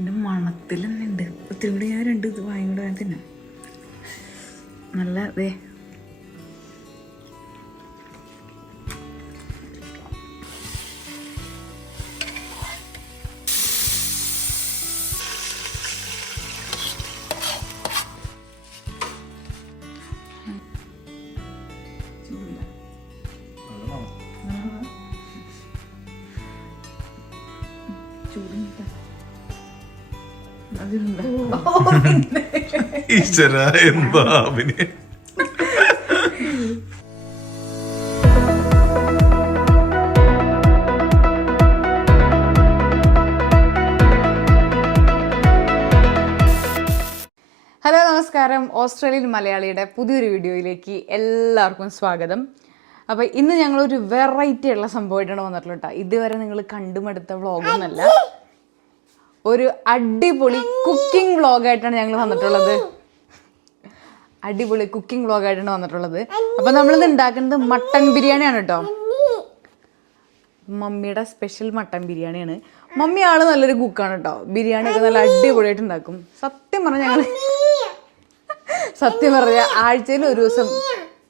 എന്റെ മണത്തിൽ തന്നെ ഉണ്ട് ഒത്തിരി കൂടി ഞാൻ രണ്ട് ഇത് വായും കൂടെ തിന്നാം. നല്ല ദേ. ചൂടുണ്ട് ഈശ്വര എന്താ ഹലോ നമസ്കാരം. ഓസ്ട്രേലിയൻ മലയാളിയുടെ പുതിയൊരു വീഡിയോയിലേക്ക് എല്ലാവർക്കും സ്വാഗതം. അപ്പോൾ ഇന്ന് ഞങ്ങളൊരു വെറൈറ്റി ഉള്ള സംഭവമായിട്ടാണ് വന്നിട്ടുള്ളത് കേട്ടോ ഇതുവരെ നിങ്ങൾ കണ്ടുമടുത്ത വ്ളോഗൊന്നല്ല ഒരു അടിപൊളി കുക്കിംഗ് വ്ളോഗായിട്ടാണ് ഞങ്ങൾ വന്നിട്ടുള്ളത്. അടിപൊളി കുക്കിംഗ് വ്ളോഗായിട്ടാണ് വന്നിട്ടുള്ളത്. അപ്പോൾ നമ്മളിത് ഉണ്ടാക്കുന്നത് മട്ടൻ ബിരിയാണിയാണ് കേട്ടോ. മമ്മിയുടെ സ്പെഷ്യൽ മട്ടൻ ബിരിയാണിയാണ്. മമ്മി ആൾ നല്ലൊരു കുക്കാണ് കേട്ടോ. ബിരിയാണി ഒക്കെ നല്ല അടിപൊളിയായിട്ട് ഉണ്ടാക്കും. സത്യം പറഞ്ഞ ഞങ്ങൾ സത്യം പറഞ്ഞ ആഴ്ചയിൽ ഒരു ദിവസം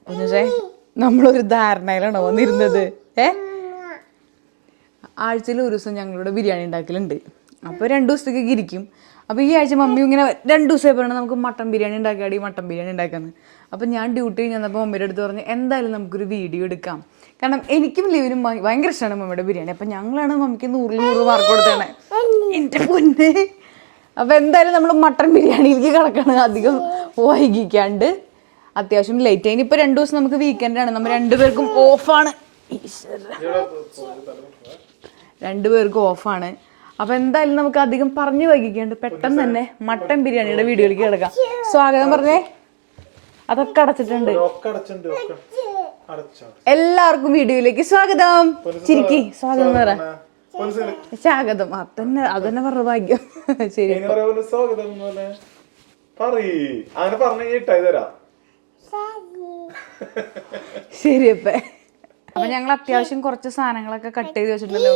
ഒന്നുചേ നമ്മളൊരു ധാരണയിലാണോ വന്നിരുന്നത്. ഏ? ആഴ്ചയിൽ ഒരു ദിവസം ഞങ്ങളിവിടെ ബിരിയാണി ഉണ്ടാക്കലുണ്ട്. അപ്പോൾ രണ്ടു ദിവസത്തേക്ക് ഇരിക്കും. അപ്പോൾ ഈ ആഴ്ച മമ്മി ഇങ്ങനെ രണ്ടു ദിവസമായി പറഞ്ഞു നമുക്ക് മട്ടൻ ബിരിയാണി ഉണ്ടാക്കിയാടി മട്ടൻ ബിരിയാണി ഉണ്ടാക്കാന്ന്. അപ്പോൾ ഞാൻ ഡ്യൂട്ടി കഴിഞ്ഞപ്പോൾ മമ്മിയുടെ അടുത്ത് പറഞ്ഞു എന്തായാലും നമുക്കൊരു വീഡിയോ എടുക്കാം. കാരണം എനിക്കും ലിവിനും ഭയ- ഭയങ്കര ഇഷ്ടമാണ് മമ്മിയുടെ ബിരിയാണി. അപ്പം ഞങ്ങളാണ് മമ്മിക്ക് നൂറിൽ നൂറ് മാർക്ക് കൊടുത്തേ എന്റെ പൊന്നെ. അപ്പോൾ എന്തായാലും നമ്മൾ മട്ടൻ ബിരിയാണിയിലേക്ക് കിടക്കണം അധികം വൈകിക്കാണ്ട്. അത്യാവശ്യം ലേറ്റ് ആയി. ഇപ്പോൾ രണ്ട് ദിവസം നമുക്ക് വീക്കെൻഡാണ് നമ്മൾ രണ്ടുപേർക്കും ഓഫാണ് രണ്ടുപേർക്കും ഓഫാണ് അപ്പോൾ എന്തായാലും നമുക്ക് അധികം പറഞ്ഞു വൈകിക്കാണ്ട്. പെട്ടെന്ന് തന്നെ മട്ടൻ ബിരിയാണിയുടെ വീഡിയോയിലേക്ക് കിടക്കാം. സ്വാഗതം പറഞ്ഞേ. അതൊക്കെ അടച്ചിട്ടുണ്ട്. എല്ലാവർക്കും വീഡിയോയിലേക്ക് സ്വാഗതം. ചിരിക്കി. സ്വാഗതം പറ. സ്വാഗതം അതന്നെ അതന്നെ പറഞ്ഞ ഭാഗ്യം. ശരി. സ്വാഗതം അങ്ങനെ പറഞ്ഞു ശരി അപ്പേ. അപ്പൊ ഞങ്ങൾ അത്യാവശ്യം കുറച്ച് സാധനങ്ങളൊക്കെ കട്ട് ചെയ്ത് വെച്ചിട്ടുണ്ടല്ലോ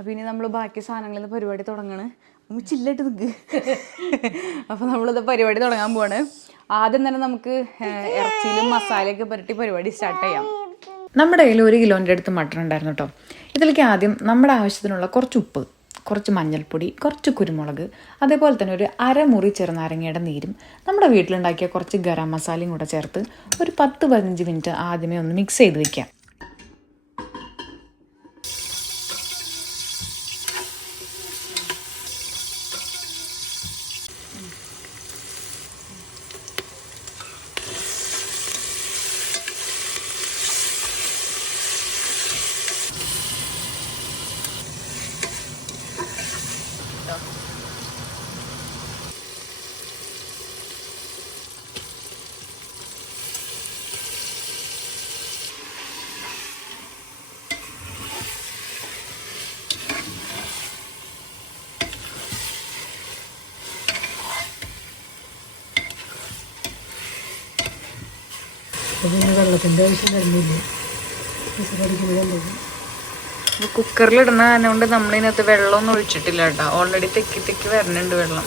അമ്മേ അപ്പൊ ഇനി നമ്മൾ ബാക്കി സാധനങ്ങളിൽ നിന്ന് പരിപാടി തുടങ്ങണ്. അമ്മ ചില്ലായിട്ട് നിൽക്ക് അപ്പൊ നമ്മളിത് പരിപാടി തുടങ്ങാൻ പോവാണ്. ആദ്യം തന്നെ നമുക്ക് ഇറച്ചിയിലും മസാലയൊക്കെ പുരട്ടി പരിപാടി സ്റ്റാർട്ട് ചെയ്യാം. നമ്മുടെ കയ്യിൽ ഒരു കിലോന്റെ അടുത്ത് മട്ടൺ ഉണ്ടായിരുന്നു കേട്ടോ ഇതിലേക്ക് ആദ്യം നമ്മുടെ ആവശ്യത്തിനുള്ള കുറച്ച് ഉപ്പ് കുറച്ച് മഞ്ഞൾപ്പൊടി കുറച്ച് കുരുമുളക് അതേപോലെ തന്നെ ഒരു അരമുറി ചെറുനാരങ്ങയുടെ നീരും നമ്മുടെ വീട്ടിലുണ്ടാക്കിയ കുറച്ച് ഗരം മസാലയും കൂടെ ചേർത്ത് ഒരു പത്ത് പതിനഞ്ച് മിനിറ്റ് ആദ്യമേ ഒന്ന് മിക്സ് ചെയ്ത് വെക്കാം കുക്കറിൽ ഇടുന്ന കാരണം കൊണ്ട് നമ്മളിതിനകത്ത് വെള്ളമൊന്നും ഒഴിച്ചിട്ടില്ല കേട്ടോ. ഓൾറെഡി തെക്കി തെക്കി വരുന്നുണ്ട് വെള്ളം.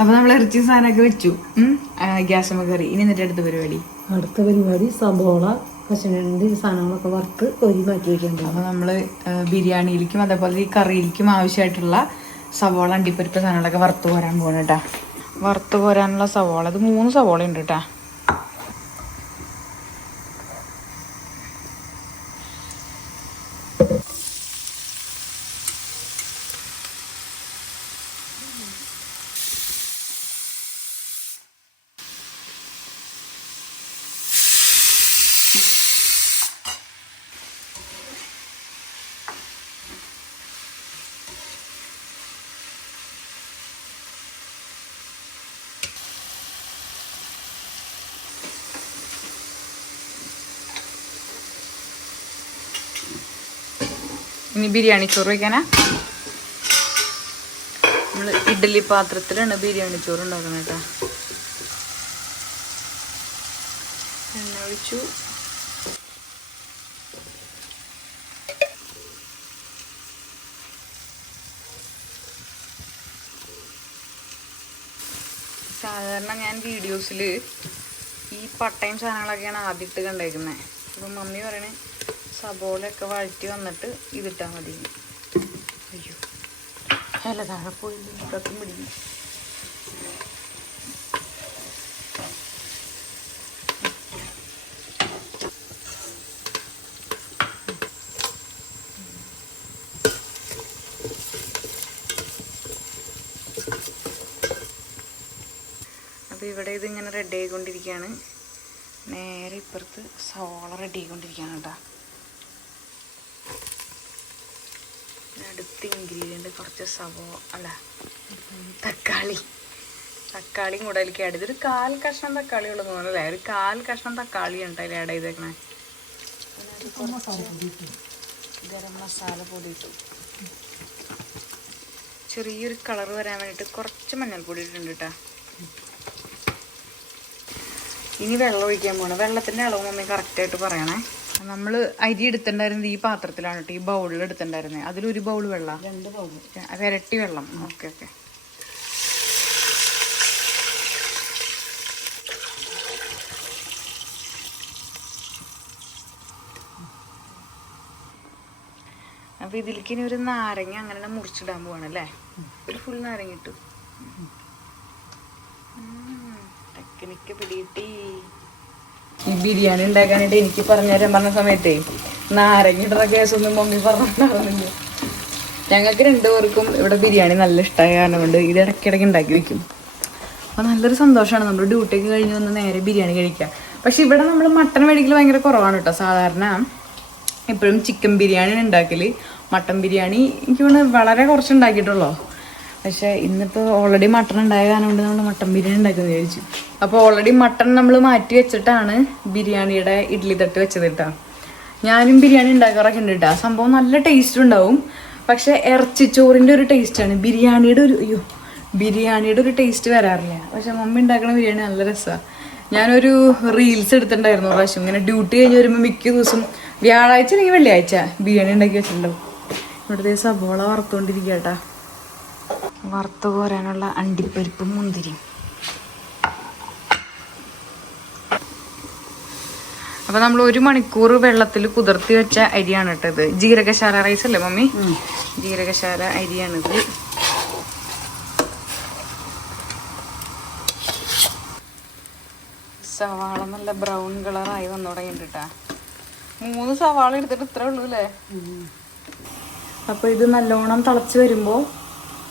അപ്പൊ നമ്മൾ ഇറച്ചി സാധനമൊക്കെ വെച്ചു. ഗ്യാസ് കറി ഇനി എന്നിട്ട് അടുത്ത പരിപാടി. അടുത്ത പരിപാടി സബോള പച്ചമുണ്ട് സാധനങ്ങളൊക്കെ വറുത്ത് ഒരു മാറ്റി വെക്കേണ്ടത്. അപ്പൊ നമ്മൾ ബിരിയാണിയിലേക്കും അതേപോലെ ഈ കറിയിലേക്കും ആവശ്യമായിട്ടുള്ള സവോള അണ്ടിപ്പരിപ്പ് സാധനങ്ങളൊക്കെ വറുത്ത് പോരാൻ പോകണം കേട്ടാ വറുത്ത് പോരാനുള്ള സവോള. അത് മൂന്ന് സവോള ഉണ്ട് കേട്ടാ ഇനി ബിരിയാണി ചോറ് വയ്ക്കാനാ നമ്മൾ ഇഡ്ഡലി പാത്രത്തിലാണ് ബിരിയാണി ചോറ് ഉണ്ടാക്കുന്നത് കേട്ടോ. എണ്ണ ഒഴിച്ചു. സാധാരണ ഞാൻ വീഡിയോസിൽ ഈ പട്ടയം സാധനങ്ങളൊക്കെയാണ് ആദ്യം കണ്ടേക്കുന്നത് അപ്പം മമ്മി പറയണേ സബോളയൊക്കെ വഴറ്റി വന്നിട്ട് ഇതിട്ടാൽ മതി. അയ്യോ. അല്ല താഴെ പോയി കത്തും പിടിക്കും അപ്പോൾ ഇവിടെ ഇതിങ്ങനെ റെഡി ആയിക്കൊണ്ടിരിക്കുകയാണ്. നേരെ ഇപ്പുറത്ത് സോള റെഡി ആയിക്കൊണ്ടിരിക്കുകയാണ് കേട്ടോ അടുത്ത ഇൻഗ്രീഡിയന്റ് കുറച്ച് സവോ അല്ല തക്കാളി. തക്കാളിയും കൂടെ അതിലേക്ക് ആഡ് ചെയ്ത്. ഒരു കാൽ കഷ്ണം തക്കാളി ഉള്ളത് പോലെ ഒരു കാൽ കഷ്ണം തക്കാളി ഉണ്ട് അതിൽ ആഡ് ചെയ്തേക്കണേ. ഗരം മസാല പൊടി ഇട്ടു. ചെറിയൊരു കളർ വരാൻ വേണ്ടിയിട്ട് കുറച്ച് മഞ്ഞൾപ്പൊടി ഇട്ടിട്ടുണ്ട് കേട്ടോ ഇനി വെള്ളം ഒഴിക്കാൻ പോകണം വെള്ളത്തിന്റെ അളവ് മമ്മി കറക്റ്റായിട്ട് പറയണേ. നമ്മൾ അരി എടുത്തിട്ടുണ്ടായിരുന്നത് ഈ പാത്രത്തിലാണ് കേട്ടോ ഈ ബൗളിൽ എടുത്തിട്ടുണ്ടായിരുന്നത് അതിലൊരു ബൗൾ വെള്ളം? രണ്ട് ബൗൾ വിരട്ടി വെള്ളം. Okay okay. അപ്പൊ ഇതിലേക്ക് ഇനി ഒരു നാരങ്ങ അങ്ങനെ മുറിച്ചിടാൻ പോവാണ് അല്ലേ? ഒരു ഫുൾ നാരങ്ങ ഇട്ടു. ടെക്നിക്ക് പിടികിട്ടി. ഈ ബിരിയാണി ഉണ്ടാക്കാനായിട്ട് എനിക്ക് പറഞ്ഞുതരാൻ പറഞ്ഞ സമയത്തേ നാരങ്ങ ഇടുന്ന കേസൊന്നും മമ്മി പറഞ്ഞിട്ടുണ്ടാവുന്നില്ല ഞങ്ങൾക്ക് രണ്ടുപേർക്കും ഇവിടെ ബിരിയാണി നല്ല ഇഷ്ടമായ കാരണം കൊണ്ട് ഇത് ഇടയ്ക്കിടയ്ക്ക് ഉണ്ടാക്കി വെക്കും. അപ്പോൾ നല്ലൊരു സന്തോഷമാണ്. നമ്മൾ ഡ്യൂട്ടിയൊക്കെ കഴിഞ്ഞ് വന്ന് നേരെ ബിരിയാണി കഴിക്കുക പക്ഷെ ഇവിടെ നമ്മൾ മട്ടൺ മേടിക്കൽ ഭയങ്കര കുറവാണ് കേട്ടോ സാധാരണ എപ്പോഴും ചിക്കൻ ബിരിയാണി ഉണ്ടാക്കൽ മട്ടൺ ബിരിയാണി എനിക്ക് വളരെ കുറച്ച് ഉണ്ടാക്കിയിട്ടുള്ളൂ. പക്ഷേ ഇന്നിപ്പോൾ ഓൾറെഡി മട്ടൺ ഉണ്ടായ കാരണം കൊണ്ട് നമ്മൾ മട്ടൺ ബിരിയാണി ഉണ്ടാക്കുന്ന വിചാരിച്ചു. അപ്പോൾ ഓൾറെഡി മട്ടൺ നമ്മൾ മാറ്റി വെച്ചിട്ടാണ് ബിരിയാണിയുടെ ഇഡ്ഡലി തട്ട് വെച്ചത് ഞാനും ബിരിയാണി ഉണ്ടാക്കാറൊക്കെ ഉണ്ട് കേട്ടോ സംഭവം നല്ല ടേസ്റ്റ് ഉണ്ടാവും. പക്ഷെ ഇറച്ചിച്ചോറിന്റെ ഒരു ടേസ്റ്റാണ് ബിരിയാണിയുടെ ഒരു അയ്യോ ബിരിയാണിയുടെ ഒരു ടേസ്റ്റ് വരാറില്ല. പക്ഷെ മമ്മി ഉണ്ടാക്കുന്ന ബിരിയാണി നല്ല രസമാണ് ഞാനൊരു റീൽസ് എടുത്തിട്ടുണ്ടായിരുന്നു പ്രാവശ്യം. ഇങ്ങനെ ഡ്യൂട്ടി കഴിഞ്ഞ് വരുമ്പോൾ മിക്ക ദിവസം വ്യാഴാഴ്ച അല്ലെങ്കിൽ വെള്ളിയാഴ്ച ബിരിയാണി ഉണ്ടാക്കി വെച്ചിട്ടുണ്ടാവും. ഇവിടുത്തെ സബോള വറുത്തുകൊണ്ടിരിക്കുക വറുത്ത് കോരാനുള്ള അണ്ടിപ്പരിപ്പും മുന്തിരിയും. അപ്പൊ നമ്മൾ ഒരു മണിക്കൂർ വെള്ളത്തിൽ കുതിർത്തി വെച്ച അരിയാണ് ഇട്ടത് ജീരകശാല റൈസ് അല്ലേ മമ്മി? ജീരകശാല അരിയാണിത്. സവാള നല്ല ബ്രൗൺ കളറായി വന്നു തുടങ്ങിയിട്ടാ മൂന്ന് സവാള എടുത്തിട്ട് ഇത്രേ ഉള്ളൂ അല്ലേ? അപ്പൊ ഇത് നല്ലോണം തിളച്ച് വരുമ്പോ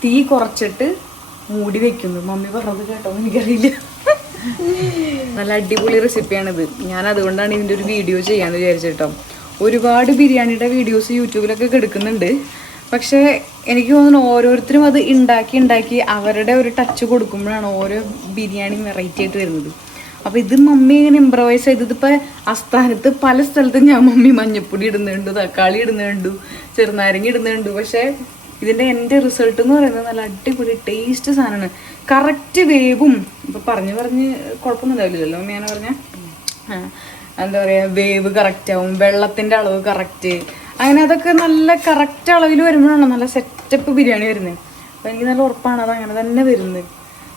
തീ കുറച്ചിട്ട് മൂടി വെക്കുന്നു. മമ്മി പറഞ്ഞത് കേട്ടോ എനിക്കറിയില്ല. നല്ല അടിപൊളി റെസിപ്പിയാണിത്. ഞാൻ അതുകൊണ്ടാണ് ഇതിന്റെ ഒരു വീഡിയോ ചെയ്യാന്ന് വിചാരിച്ചിട്ടോ ഒരുപാട് ബിരിയാണിയുടെ വീഡിയോസ് യൂട്യൂബിലൊക്കെ എടുക്കുന്നുണ്ട് പക്ഷേ എനിക്ക് തോന്നുന്നു ഓരോരുത്തരും അത് ഉണ്ടാക്കി ഉണ്ടാക്കി അവരുടെ ഒരു ടച്ച് കൊടുക്കുമ്പോഴാണ് ഓരോ ബിരിയാണി വെറൈറ്റി ആയിട്ട് വരുന്നത്. അപ്പോൾ ഇത് മമ്മി ഇങ്ങനെ ഇമ്പ്രവൈസ് ചെയ്തത് ഇപ്പോൾ അസ്ഥാനത്ത് പല സ്ഥലത്തും ഞാൻ മമ്മി മഞ്ഞപ്പൊടി ഇടുന്നുണ്ട് തക്കാളി ഇടുന്നുണ്ട് ചെറുനാരങ്ങ ഇടുന്നുണ്ട്. പക്ഷേ ഇതിന്റെ എന്റെ റിസൾട്ട് എന്ന് പറയുന്നത് നല്ല അടിപൊളി ടേസ്റ്റ് സാധനമാണ്. കറക്റ്റ് വേവും. ഇപ്പം പറഞ്ഞു പറഞ്ഞ് കുഴപ്പമൊന്നും ഉണ്ടാവില്ലല്ലോ. ഞാൻ പറഞ്ഞ? എന്താ പറയുക വേവ് കറക്റ്റ് ആവും വെള്ളത്തിന്റെ അളവ് കറക്റ്റ് അങ്ങനെ അതൊക്കെ നല്ല കറക്റ്റ് അളവിൽ വരുമ്പോഴാണ് നല്ല സെറ്റപ്പ് ബിരിയാണി വരുന്നത് അപ്പോൾ എനിക്ക് നല്ല ഉറപ്പാണ് അത് അങ്ങനെ തന്നെ വരുന്നത്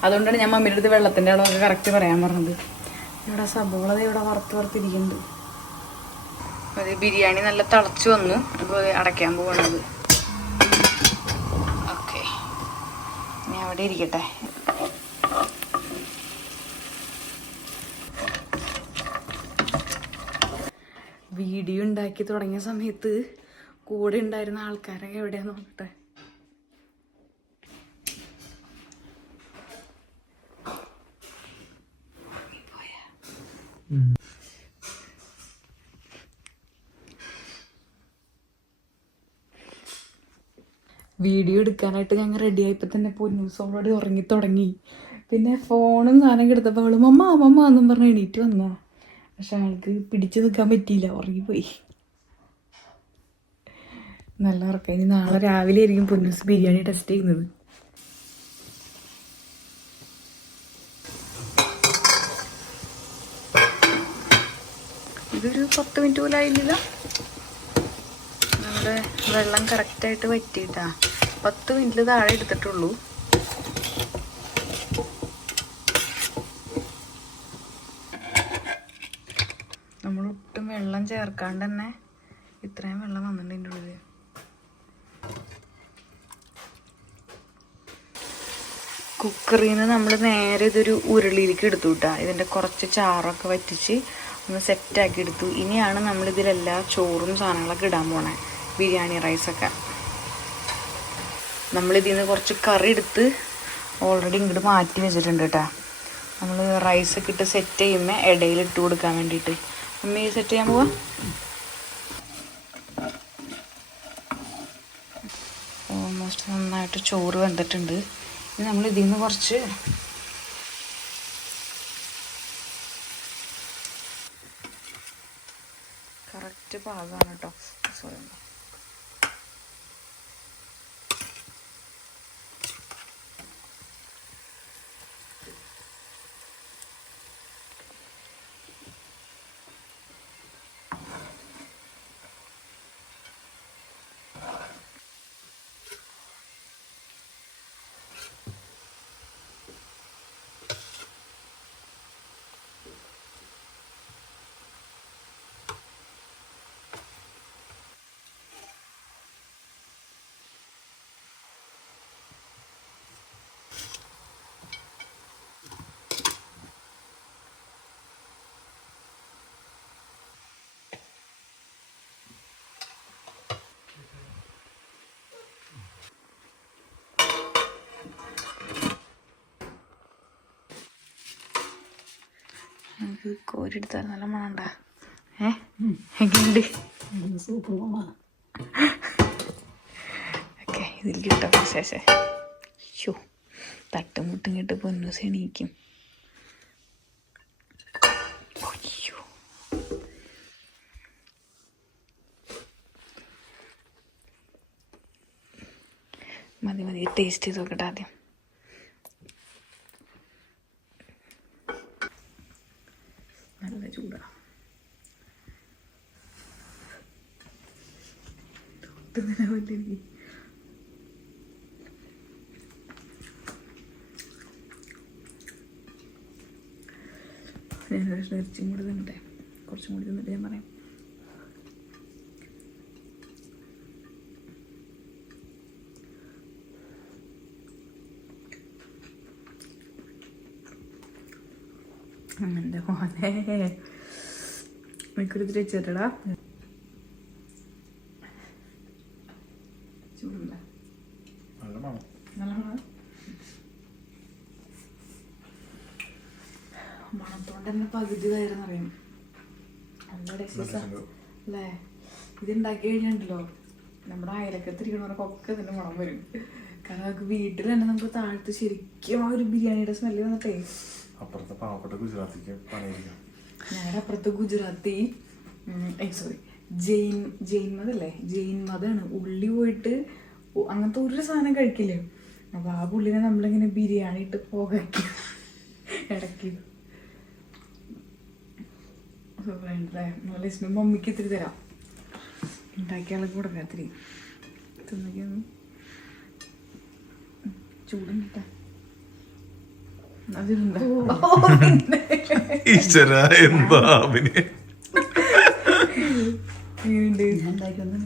അതുകൊണ്ടാണ് ഞാൻ മമ്മിയുടെ അടുത്ത് വെള്ളത്തിന്റെ അളവൊക്കെ കറക്റ്റ് പറയാൻ പറഞ്ഞത്. ഇവിടെ സബോള ഇവിടെ വറുത്ത് വറുത്തിരിക്കുന്നുണ്ട്. അതെ ബിരിയാണി നല്ല തിളച്ച് വന്നു. അപ്പോൾ അടയ്ക്കാൻ പോകുന്നത് അവിടെ ഇരിക്കട്ടെ. വീഡിയോ ഉണ്ടാക്കി തുടങ്ങിയ സമയത്ത് കൂടെ ഉണ്ടായിരുന്ന ആൾക്കാരൊക്കെ എവിടെയാന്ന് നോക്കട്ടെ. വീഡിയോ എടുക്കാനായിട്ട് ഞങ്ങൾ റെഡി ആയപ്പോൾ തന്നെ പൊന്നൂസ് ഓൾറെഡി ഉറങ്ങി തുടങ്ങി. പിന്നെ ഫോണും സാധനം കിടത്തപ്പോൾ അവൾ മമ്മ മമ്മ എന്നും പറഞ്ഞ് എണീറ്റ് വന്നോ. പക്ഷെ ആൾക്ക് പിടിച്ചു നിൽക്കാൻ പറ്റിയില്ല ഉറങ്ങിപ്പോയി. നല്ല ഉറക്കം. ഇനി നാളെ രാവിലെ ആയിരിക്കും പൊന്നൂസ് ബിരിയാണി ടെസ്റ്റ് ചെയ്യുന്നത്. ഇതൊരു പത്ത് മിനിറ്റ് പോലും ആയില്ല അത് വെള്ളം കറക്റ്റായിട്ട് വറ്റിയിട്ടാ. പത്ത് മിനിറ്റിൽ താഴെ എടുത്തിട്ടുള്ളൂ. നമ്മൾ ഒട്ടും വെള്ളം ചേർക്കാണ്ട് തന്നെ ഇത്രയും വെള്ളം വന്നിട്ടുണ്ട് ഇതിന്റെ കുക്കറിൽ നിന്ന് നമ്മൾ നേരെ ഇതൊരു ഉരുളിയിലേക്ക് എടുത്തു കിട്ടുക ഇതിന്റെ കുറച്ച് ചാറൊക്കെ വറ്റിച്ച് ഒന്ന് സെറ്റാക്കി എടുത്തു. ഇനിയാണ് നമ്മളിതിലെല്ലാ ചോറും സാധനങ്ങളൊക്കെ ഇടാൻ പോണേ. ബിരിയാണി റൈസൊക്കെ. നമ്മളിതിൽ നിന്ന് കുറച്ച് കറി എടുത്ത് ഓൾറെഡി ഇങ്ങോട്ട് മാറ്റി വെച്ചിട്ടുണ്ട് കേട്ടോ. നമ്മൾ റൈസൊക്കെ ഇട്ട് സെറ്റ് ചെയ്യുമ്പോൾ ഇടയിൽ ഇട്ട് കൊടുക്കാൻ വേണ്ടിയിട്ട് അമ്മ സെറ്റ് ചെയ്യാൻ പോവാ? ഓൾമോസ്റ്റ് നന്നായിട്ട് ചോറ് വെന്തിട്ടുണ്ട്. ഇനി നമ്മൾ ഇതിൽ നിന്ന് കുറച്ച് കറക്റ്റ് പാകമാണ് കേട്ടോ. സോറി നമുക്ക് കോരിയെടുത്താൽ നല്ല മണണ്ട. ഏ? എങ്ങനെയുണ്ട്? സൂപ്പർ ഓക്കെ ഇതിൽ കിട്ടാം ശേഷം ഷോ തട്ടും മുട്ടും കേട്ട് പൊന്നൂസ് എണീക്കും. മതി മതി ടേസ്റ്റ് ചെയ്ത് നോക്കട്ടെ ആദ്യം നല്ല ചൂടാ വലിയ ഞാൻ ഒരു ഇറച്ചിയും കൂടി തിന്നട്ടെ? കുറച്ചും കൂടി തിന്നിട്ട് ഞാൻ പറയാം. എന്റെ മോനെ? എനിക്കൊരു ഇത്തിരി വെച്ചിട്ടടാ ചൂടുണ്ട നല്ല മണം നല്ലോണം മണത്തോണ്ട് തന്നെ പകുതി വയറെന്ന് അറിയാം ടേസ്റ്റ് അല്ലേ? ഇതുണ്ടാക്കി കഴിഞ്ഞിട്ടുണ്ടല്ലോ. നമ്മുടെ അയലക്കത്തിരിക്കണവർക്കൊക്കെ ഇതിന്റെ മണം വരും. കാരണം നമുക്ക് വീട്ടിൽ തന്നെ നമുക്ക് താഴത്ത് ശരിക്കും ആ ഒരു ബിരിയാണിയുടെ സ്മെല്ല് വന്നിട്ടേ. അപ്പുറത്തെ പാവപ്പെട്ട ഗുജറാത്തിക്ക് പണിയിരിക്കാം ഞങ്ങളുടെ അപ്പുറത്ത് ഗുജറാത്തി സോറി ജെയിൻ ജെയിൻ മതല്ലേ ജെയിൻ മതമാണ് ഉള്ളി പോയിട്ട് അങ്ങനത്തെ ഒരു സാധനം കഴിക്കില്ലേ? അപ്പൊ ആ പുള്ളിനെ നമ്മളിങ്ങനെ ബിരിയാണി ഇട്ട് പോകാക്കി ഇടയ്ക്ക്. വേണ്ടേ നല്ല ഇഷ്ടം മമ്മിക്ക് ഇത്തിരി തരാം. ഉണ്ടാക്കിയ ആൾക്ക് കൊടുക്കാം ഇത്തിരി തിന്നിക്കൊന്ന് അതിലുണ്ടോ ഈശ്വര എന്താ ഉണ്ടാക്കിയൊന്നും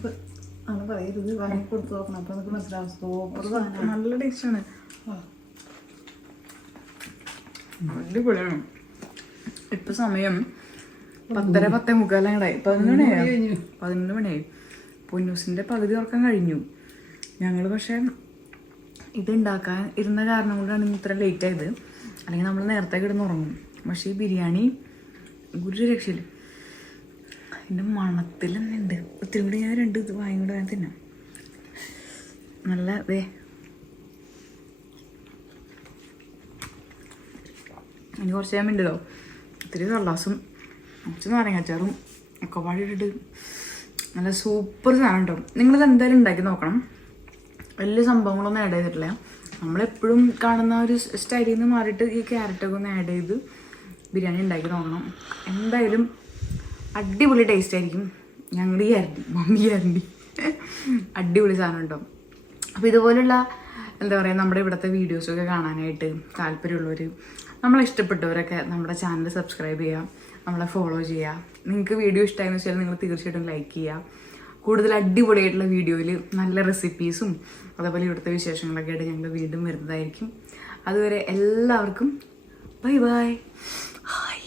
അങ്ങനെ പറയരുത്? വാങ്ങി കൊടുത്തു നോക്കണം. അപ്പൊ നമുക്ക് മനസ്സിലാവും. സൂപ്പർ സാധനം നല്ല ടേസ്റ്റാണ് അടിപൊളിയാണ്. ഇപ്പൊ സമയം പത്തര പത്തേ മുക്കാലും കൂടെ പതിനൊന്ന് മണിയായി? പതിനൊന്ന് മണിയായി. പൊന്നൂസിന്റെ പകുതി ഉറക്കം കഴിഞ്ഞു. ഞങ്ങൾ പക്ഷെ ഇത് ഉണ്ടാക്കാൻ ഇരുന്ന കാരണം കൊണ്ടാണ് ഇന്ന് ഇത്ര ലേറ്റ് ആയത്. അല്ലെങ്കിൽ നമ്മൾ നേരത്തെ കിടന്ന് ഉറങ്ങും പക്ഷെ ഈ ബിരിയാണി ഒരു രക്ഷയില്ല? ഇതിന്റെ മണത്തിൽ തന്നെ ഉണ്ട്. ഒത്തിരി കൂടി ഞാൻ രണ്ട് ഇത് വായും കൂടെ ഞാൻ തിന്നാം. നല്ല വേ ഇനി കുറച്ച് ഞാൻ മിണ്ടല്ലോ ഒത്തിരി കള്ളാസും കുറച്ച് നാരങ്ങാച്ചാറും ഒക്കെ പാടിയിട്ടിട്ട് നല്ല സൂപ്പർ സാധനം ഉണ്ടാവും നിങ്ങളിത് എന്തായാലും ഉണ്ടാക്കി നോക്കണം. വലിയ സംഭവങ്ങളൊന്നും ആഡ് ചെയ്തിട്ടില്ല. നമ്മളെപ്പോഴും കാണുന്ന ഒരു സ്റ്റൈലിൽ നിന്ന് മാറിയിട്ട് ഈ ക്യാരറ്റൊക്കെ ഒന്ന് ആഡ് ചെയ്ത് ബിരിയാണി ഉണ്ടാക്കി നോക്കണം. എന്തായാലും അടിപൊളി ടേസ്റ്റ് ആയിരിക്കും. ഞങ്ങളുടെ ഈ അരണ്ടി മമ്മി അരണ്ടി അടിപൊളി സാധനം ഉണ്ടാവും അപ്പോൾ ഇതുപോലുള്ള എന്താ പറയുക നമ്മുടെ ഇവിടുത്തെ വീഡിയോസൊക്കെ കാണാനായിട്ട് താല്പര്യമുള്ളവർ നമ്മളെ ഇഷ്ടപ്പെട്ടവരൊക്കെ നമ്മുടെ ചാനൽ സബ്സ്ക്രൈബ് ചെയ്യുക നമ്മളെ ഫോളോ ചെയ്യുക നിങ്ങൾക്ക് വീഡിയോ ഇഷ്ടമായെന്ന് വെച്ചാൽ നിങ്ങൾ തീർച്ചയായിട്ടും ലൈക്ക് ചെയ്യുക കൂടുതൽ അടിപൊളിയായിട്ടുള്ള വീഡിയോയിൽ നല്ല റെസിപ്പീസും അതേപോലെ ഇവിടുത്തെ വിശേഷങ്ങളൊക്കെ ആയിട്ട് ഞങ്ങൾ വീണ്ടും വരുന്നതായിരിക്കും. അതുവരെ എല്ലാവർക്കും ബൈ ബൈ ഹായ്